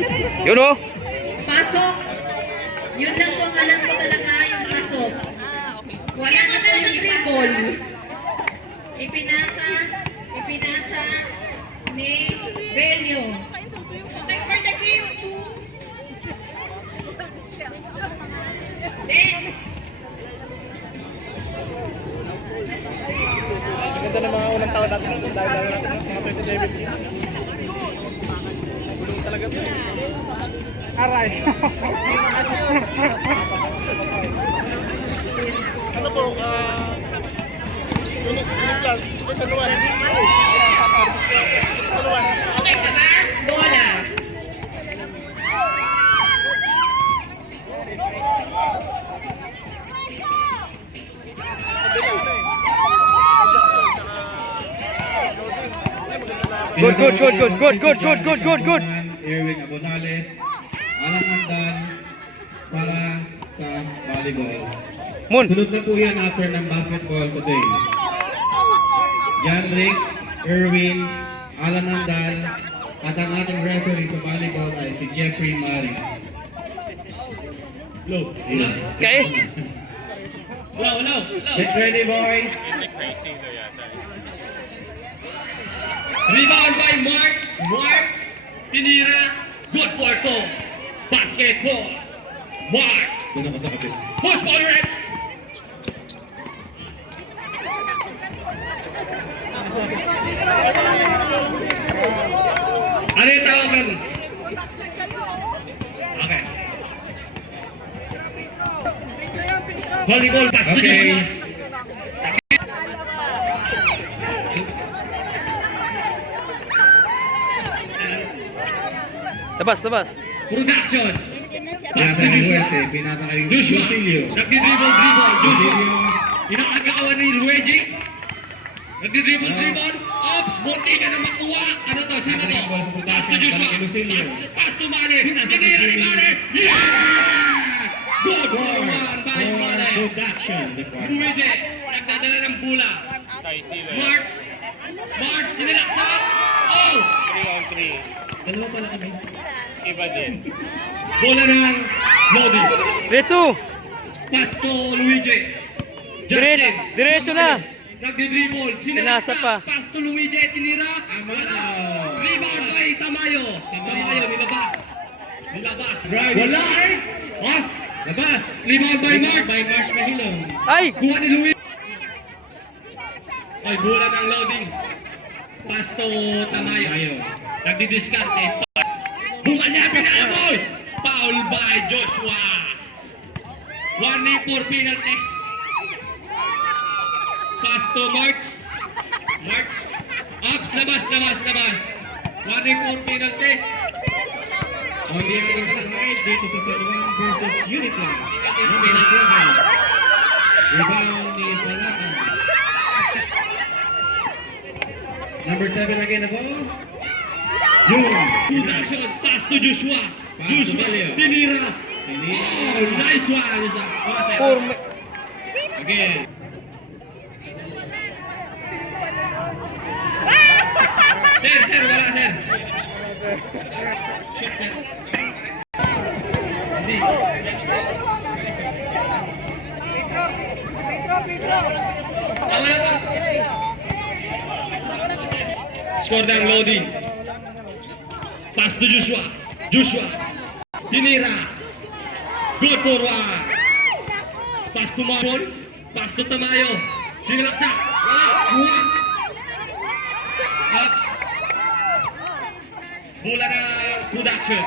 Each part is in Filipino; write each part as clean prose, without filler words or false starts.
Yun o. Pasok. Yun lang po ang alam ko talaga, yung pasok. Wala na po yung dribble. Ipinasa ni Belio. Okay, for the game 2. Then, Ganda ng mga unang taon natin. Dahil natin mga 2017. Bulong talaga ito. Aray. Ano po? Unit plus. Saluan. Saluan. okay, sabas, bola. Good. Erwin Abonales, Alan Andan para sa volleyball. Mun. Sunod na po yan after ng basketball today. Jan Rick, Erwin, Alan Andal, at ang ating referee sa volleyball ay si Jeffrey Maris. Look, Okay. Get ready, boys. Rebound by Marks. Tinira. Good for two. Basketball. Marks. Doon ako sa kapit. Push ball red. Ano yung tawag nun? Okay. Volleyball pass to Okay. Joshua. Tabas. Production. Pinasa kay Huete, pinasa kay Joshua. Lucilio. Nagdi-dribble. Joshua. Lucilio. Inakagawan ni Luigi. Nagdi-dribble. Ops, bunti ka na makuha. Ano to? Sino to? Nabalik ang bola sa production. Pass to Joshua. Balik kay Lucilio. Pass to Mane. Pinasa Sinira kay ni Jimmy. Mane. Yeah! Good for one by Mane. Production. Luigi. Nagdadala ng bula. Marks, sinilaksak. Oh! 3-on-3. Dalawa pala kami. Iba din. Bola ng Lodi. Diretso. Pass to Luigi. Justin. Diretso na. Nagdi-dribble. Pinasa pa. Pass to Luigi. Tinira. Wala. Rebound by Tamayo. Tamayo nilabas. Right. Wala. Ha? Labas. Rebound by Marks. By Marks Mahilong. Ay. Kuha ni Luigi. Ay, bola ng loading. Pass to Tamayo. Tayo. Nagdi-discarte. Bumanya, pinalaboy! Foul by Joshua. 1-4 penalty. Pass to Marks. Ops, labas. 1-4 penalty. Only ang side dito sa Saluan versus Uniclass. Number 7. Rebound ni Balacan. Number 7 again the ball. Yun. Production, pass to Joshua. Pass to Joshua, Belio. tinira. Tinira. Oh, nice one. Ora sir. Again. Sir, wala sir. Shoot sir. Hindi. Tama na ba? Score ng loading. Pass to Joshua. Tinira. Good for one. Pass to Maron. Pass to Tamayo. Sinilaksak. Wala. Kuha. Ops. Bola ng production.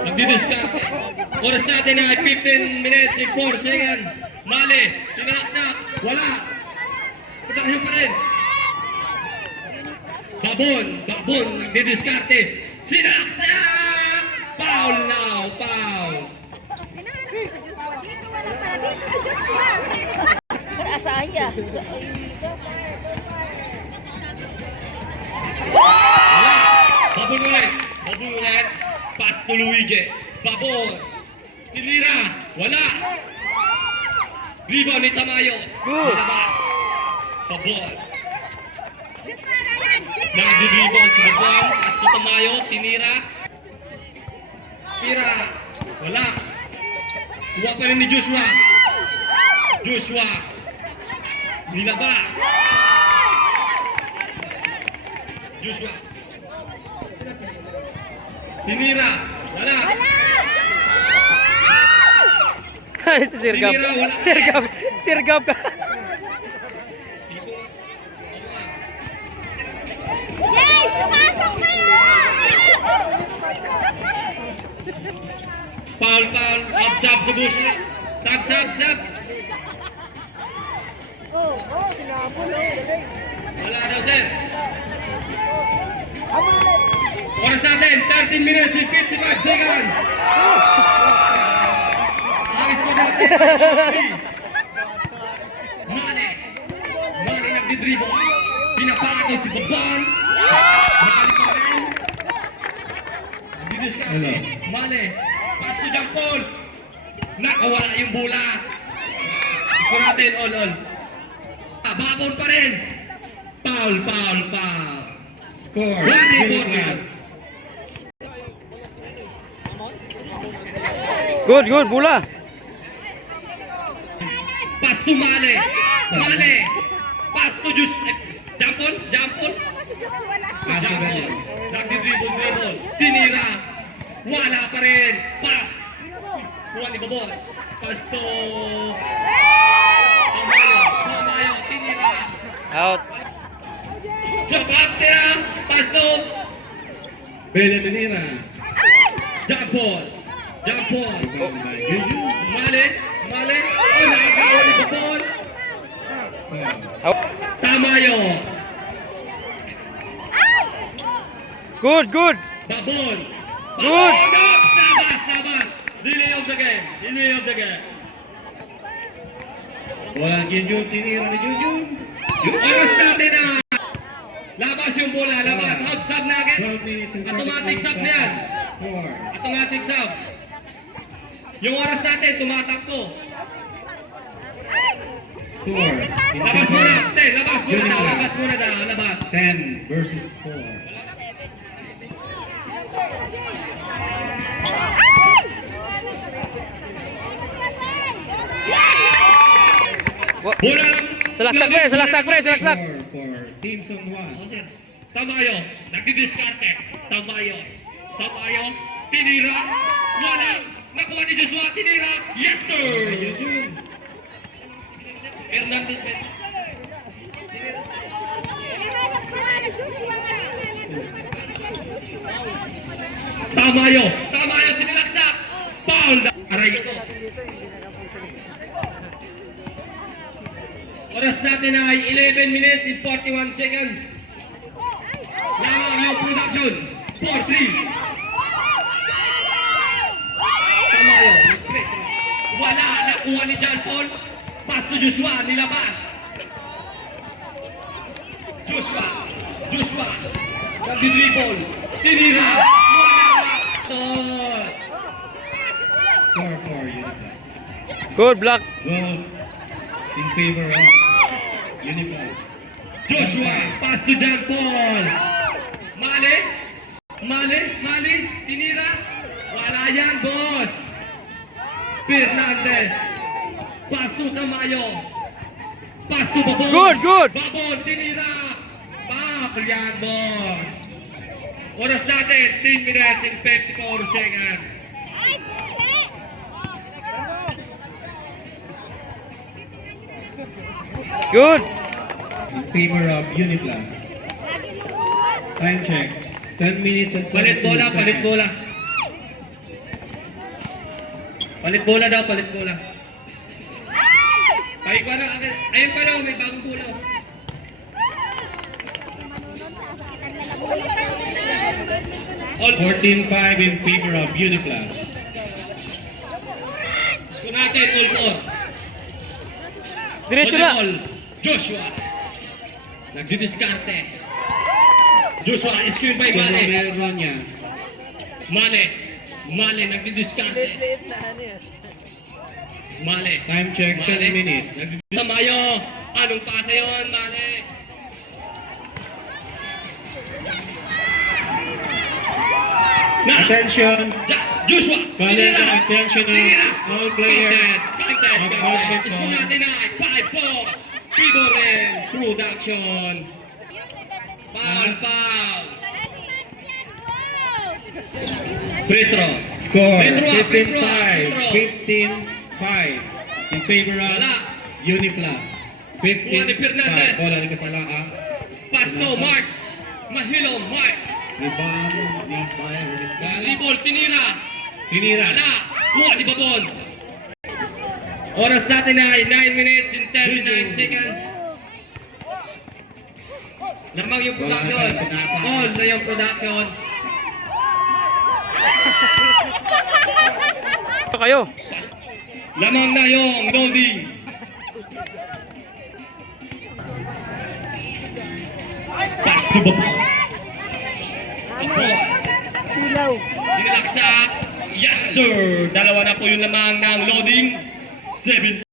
Nagdi-discard. Oras natin ay 15 minutes and 4 seconds. Mali. Sinilaksak. Wala. Production pa rin. Babon, nagdi-discarte. Sinaksak! Foul now, foul. Asaya. Wala. Babon ulit. Pass to Luigi. Babon. Tinira. Wala. Rebound ni Tamayo. Good. Labas. Babon. Nagdi-dribble si Babuan. Pasto Tamayo. Tinira. Tira. Wala. Kuha pa rin ni Joshua. Joshua. Nilabas. Joshua. Tinira. Wala. Ito sirgap. Tinira, wala. Sirgap. Sirgap ka. Foul. Sab sa Joshua. Sab. Wala daw, sir. Oras natin, 13 minutes and 55 seconds. Ayos mo natin. Mane nagdi-dribble. Pinapakatay si Baban. Mali pa rin. Nagdi-discard. Mane. Pass to jump ball. Nakawala yung bola. Gusto natin, all. Babon pa rin. Foul. Score, One Uniplas. Good, bola. Pass to Male. Pass to jump ball. Nagdi-dribble. Tinira. Wala pa rin. Kuha ni Babon. Pass to Tamayo. Tinira. Out. Jump tira. Pass to Bella Tinira. jump ball. Rebound by Juju. Male. Nakagawa ni Babon. Foul. Out. Tamayo. Good. Babon. Good. Nabas. Delay of the game. Wala Juju, tinira ni Juju. Oras natin na. Labas yung bola. Out sub na agad. 12 minutes and 44 Automatic sub na yan. seconds. Score. Automatic sub. Yung oras natin, tumatakbo. Score. In Labas favor muna. of Labas muna daw. 10 versus 4. Bola lang. Salaksak, pre. Score for Team Zone 1. Tamayo. Nagdidiskarte. Tamayo. Tinira. Wala. Nakuha ni Joshua. Tinira. Yes, sir. Hernandez. Tamayo sinilaksak. Foul. Aray ito. Oras natin ay 11 minutes and 41 seconds. Lamang yung production. 4-3. Tamayo. Wala. Nakuha ni John Paul. Pass to Joshua. Nilabas. Joshua. Nagdi-dribble. Tinira. Wala. Tol. Score for Uniplas. Good block. Vote in favor of Uniplas. Joshua. Pass to John Paul. Mali. Tinira. Wala yan, boss. Fernandez. Pass to Tamayo. Pass to Babon. Good. Babon, tinira. Foul yan, boss. Oras natin, 10 minutes and 54 seconds. Good. In favor of Uniplas. Time check. 10 minutes and 42 seconds. Palit bola daw. Ay, ayun pa daw, may bagong bola. All 14-5 in favor of Uniplas. Score natin, all four. Diretso na. All. Joshua. Nagdidiskarte. Joshua, screen by Sir Mane. Romel Ronya. Mane, nagdidiskarte. Mane. Time check, 10 minutes. Tamayo. Anong pasa yun, Mane? Na! Attention! Joshua! Calling the attention of all players Counted! of badminton. Score natin ay 5-4. Piboren Production. Foul. Petro. Score Petro, 15-5. 15-5 in favor of Wala. Uniplus. Juan Fernandez. 15-5. Bola ni Kapala ang Pasto March. Mahilo March. rebound ni Bayan Rizcal. Libol tinira. Tinira. Wala. Kuha ni Babon. Oras natin ay 9 minutes and 39 seconds. Lamang yung production. All na yung production. Kayo. Lamang na yung loading. Pass to Babon. Silaw. Sinilaksa. Yes sir. Dalawa na po yung lamang ng loading. 7